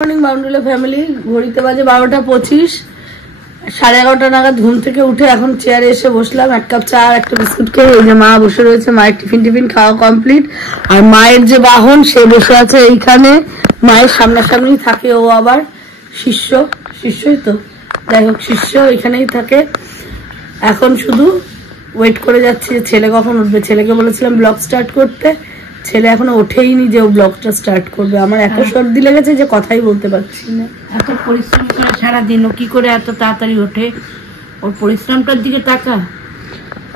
Morning বাউন্ডুলা family, ঘড়িতে বাজে 12:25। 11:30 নাগাদ ঘুম থেকে উঠে এখন চেয়ারে এসে বসলাম, 1 কাপ চা আর একটা বিস্কুট খেয়ে। এই যে মা বসে রয়েছে, মায়ের টিফিন খাওয়া কমপ্লিট। আর মায়ের যে বাহন সে বসে আছে এইখানে, মায়ের সামনাসামনি থাকে। ও আবার শিষ্যই তো, যাই হোক শিষ্য এখানেই থাকে। এখন শুধু ওয়েট করে যাচ্ছি যে ছেলে কখন উঠবে। ছেলেকে বলেছিলাম ব্লগ স্টার্ট করতে, ছেলে এখনো ওঠেইনি যে ও ব্লগটা স্টার্ট করবে। আমার এত সর্দি লেগেছে যে কথাই বলতে পারছি না। এত পরিশ্রম করে সারাদিন ও কি করে এত তাড়াতাড়ি ওঠে? ওর পরিশ্রমটার দিকে তাকা।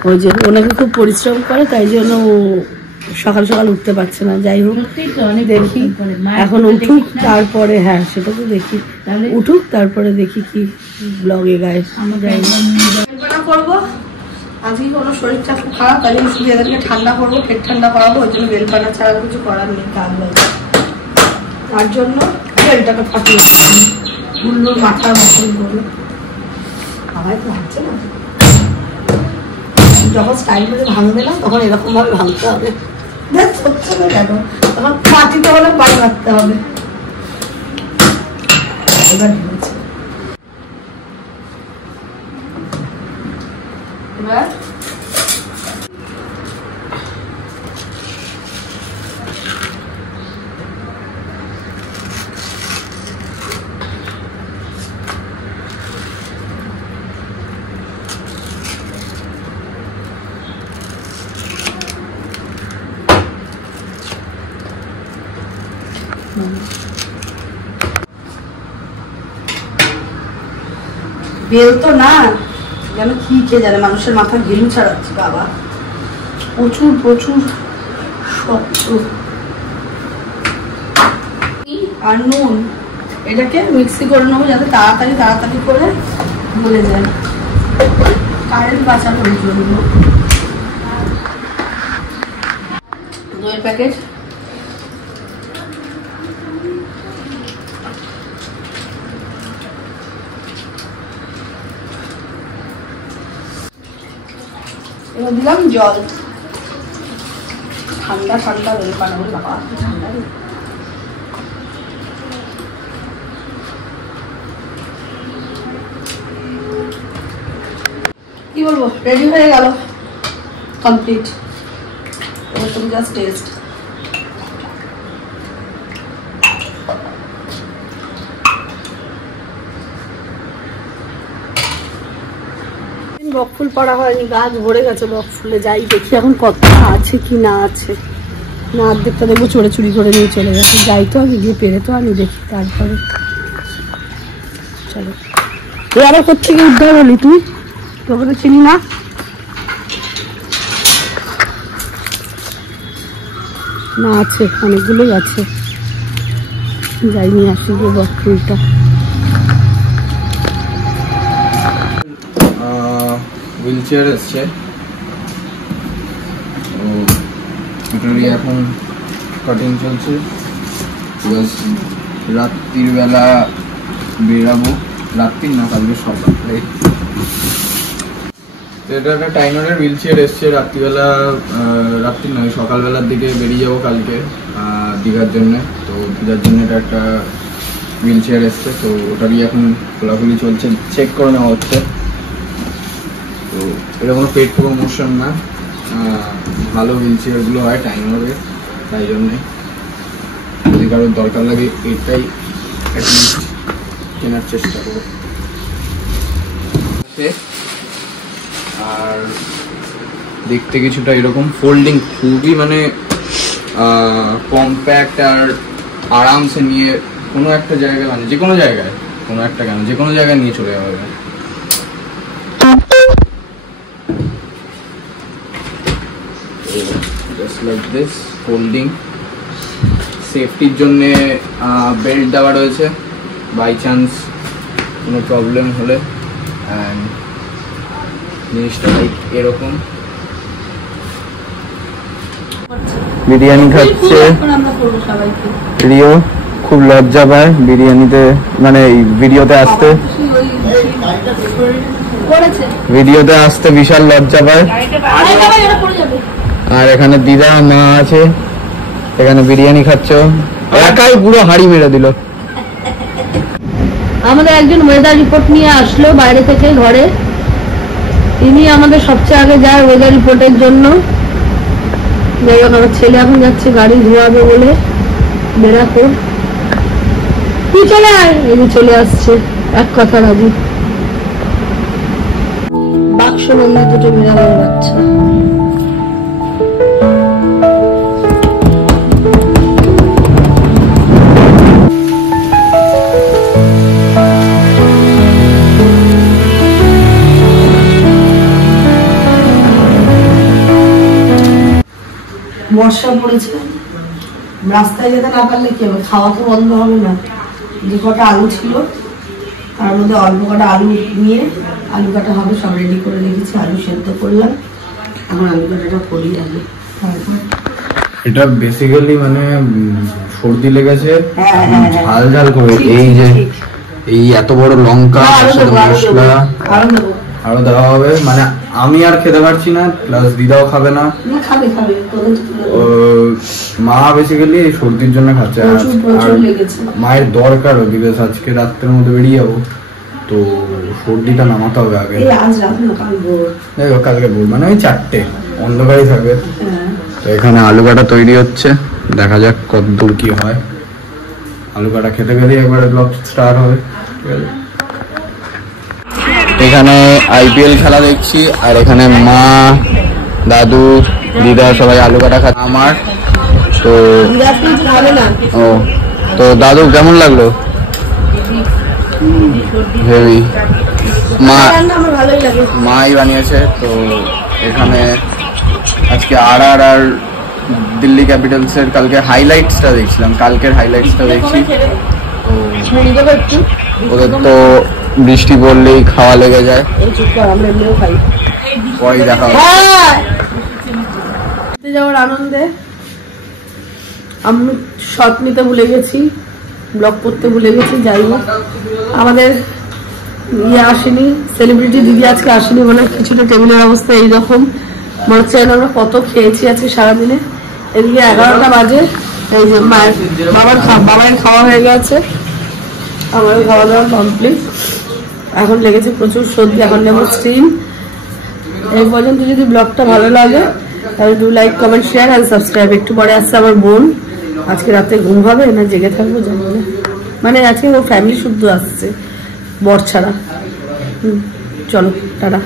ওই যে ওনাকে খুব পরিশ্রম করে, তাই জন্য ও সকাল সকাল উঠতে পারছে না। যাই হোক দেখি এখন উঠুক, তারপরে হ্যাঁ সেটা তো দেখি, উঠুক তারপরে দেখি কি ব্লগে গায়ে করবো। আজকে কোনো শরীরটা খুব খারাপ, তাই জন্য শুধু এদেরকে ঠান্ডা করবো, পেট ঠান্ডা করাবো। ওই জন্য বেলপানা ছাড়া কিছু করার নেই, কাজ হয়েছে। তার জন্য বেলটাকে ফাটিয়ে গুল্লোর মাথার মতন করলো। সবাই তো ভাবছে না, যখন স্টাইল করে ভাঙবে না তখন এরকম ভাবে ভাঙতে হবে। তখন মাটিতে হলে পানি মারতে হবে। এবার ঢেলেছে, এবার বেল তো না, যেন কি খেয়ে জানে, মানুষের মাথা গেলু ছাড়াচ্ছে বাবা। প্রচুর শক্ত। আর নুন, এটাকে মিক্সি করে নেবো যাতে তাড়াতাড়ি করে গলে যায়। কারেন্ট বাঁচানোর জন্য দইয়ের প্যাকেট। এবার দিলাম জল। ঠান্ডা বেল বানাবো বাবা, ঠান্ডা। কি বলবো, রেডি হয়ে গেল, কমপ্লিট। এবার তুমি জাস্ট টেস্ট। বকফুল পড়া হয়নি, গাছ ভরে গেছে বকফুলে। যাই দেখি এখন কত আছে কি না আছে। না অর্ধেকটা দেখবো চুরি করে নিয়ে চলে গেছে। যাই তো আগে গিয়ে পেরে তো আমি দেখি, তারপরে চলো। এ আবার কোথেকে উদ্ধার হলি তুই? তোকে তো চিনি না। না আছে, অনেকগুলোই আছে। যাই নিয়ে আসি গিয়ে বকফুলটা। হুইল চেয়ার এসছে, এটারই এখন কাটিং চলছে। রাত্রির বেলা বেরাবো, রাত্রির না কালকে সকালে। এটা একটা টাইমারের হুইল চেয়ার এসছে। রাত্রি নয়, সকালবেলার দিকে বেরিয়ে যাবো কালকে দীঘার জন্য। তো দীঘার জন্য এটা একটা হুইল চেয়ার এসছে, তো ওটারই এখন খোলাখুলি চলছে, চেক করে নেওয়া হচ্ছে। তো এটা কোনো পেড প্রমোশন না, ভালো হুইল চেয়ারগুলো হয় টাইমারের, তাই জন্যে যদি কারোর দরকার লাগে এটাই অ্যাটলিস্ট কেনার চেষ্টা করো। আর দেখতে কিছুটা এরকম, ফোল্ডিং খুবই মানে কম্প্যাক্ট, আর আরামসে নিয়ে কোনো একটা জায়গায়, মানে যে কোনো জায়গায়, কোনো একটা কেন যে কোনো জায়গায় নিয়ে চলে যাওয়া যায়। Just like this, folding. সেফটির জন্যে বেল্ট দেওয়া রয়েছে, বাই চান্স কোনো প্রবলেম হলে। অ্যান্ড জিনিসটা লাইক এরকম। বিরিয়ানি খাচ্ছে রিও, খুব লজ্জা পায় বিরিয়ানিতে, মানে ভিডিওতে আসতে বিশাল লজ্জা পায়। আর এখানে দিদা মা আছে, এখানে বিরিয়ানি খাচ্ছ, একাই পুরো হাড়ি মেরে দিল। আমাদের একজন ওয়েদার রিপোর্ট নিয়ে আসলো বাইরে থেকে ঘরে, তিনি আমাদের সবচেয়ে আগে যায় ওয়েদার রিপোর্টের জন্য। যাই হোক, আমার ছেলে এখন যাচ্ছে গাড়ি ধোয়াবে বলে বেরাকোর। তুই চলে আয়, এই যে চলে আসছে এক কথা রাজি। বাক্স বন্দি দুটো বিড়ালের বাচ্চা। বর্ষা পড়েছে, রাস্তায় যেতে না পারলে কি হবে, খাওয়া তো বন্ধ হবে না। যে কটা আলু ছিল তার মধ্যে অল্প কটা আলু নিয়ে আলু কাটা হবে, সব রেডি করে রেখেছি। আলু সেদ্ধ করলাম, এখন আলু কাটাটা করি আগে। এটা বেসিক্যালি মানে সর্দি লেগেছে ঝাল ঝাল করে, এই যে এই এত বড় লঙ্কা মশলা আরো দেওয়া হবে, মানে আমি আর খেতে পারছি না, প্লাস দিদাও খাবে না। মা বেসিক্যালি সর্দির জন্য খাচ্ছে, আর মায়ের দরকারও, বিকজ আজকে রাত্রের মধ্যে বেরিয়ে যাবো, তো সর্দিটা নামাতে হবে আগে। কালকে ভোর মানে ওই 4টে অন্ধকারই থাকবে। তো এখানে আলু কাটা তৈরি হচ্ছে, দেখা যাক কত দূর কি হয়। আলু কাটা খেতে গেলে একবারে ব্লগ স্টার্ট হবে। এখানে আইপিএল খেলা দেখছি, আর এখানে মা, দাদু, দিদা সবাই আলু কাটা খাচ্ছে আমার। তো ও তো দাদু কেমন লাগলো? হেভি। মাই বানিয়েছে। তো এখানে আজকে আর দিল্লি ক্যাপিটালসের কালকে হাইলাইটসটা দেখছিলাম, কালকের হাইলাইটসটা দেখছি। ওদের তো বৃষ্টি পড়লেই খাওয়া লেগে যায়, পরে দেখা যাওয়ার আনন্দে আমি শট নিতে ভুলে গেছি, ব্লগ করতে ভুলে গেছি। যাই হোক, আমাদের ইয়ে আসেনি, সেলিব্রিটি দিদি আজকে আসেনি বলে কিছুটা টেবিলের অবস্থা এইরকম। মনে হচ্ছে আমরা কত খেয়েছি আজকে সারাদিনে। এদিকে 11টা বাজে, এই যে মায়ের বাবার খাওয়া হয়ে গেছে, আমারও খাওয়া দাওয়া কমপ্লিট। এখন লেগেছে প্রচুর সর্দি, এখন নেব স্টিম। এই পর্যন্ত যদি ব্লগটা ভালো লাগে তাহলে ডু লাইক, কমেন্ট, শেয়ার আর সাবস্ক্রাইব। একটু পরে আসছে আমার বোন, আজকে রাতে ঘুম হবে না জেগে থাকবো জানি না, মানে আজকে ও ফ্যামিলি শুদ্ধ আসছে বর ছাড়া। চলো টাটা।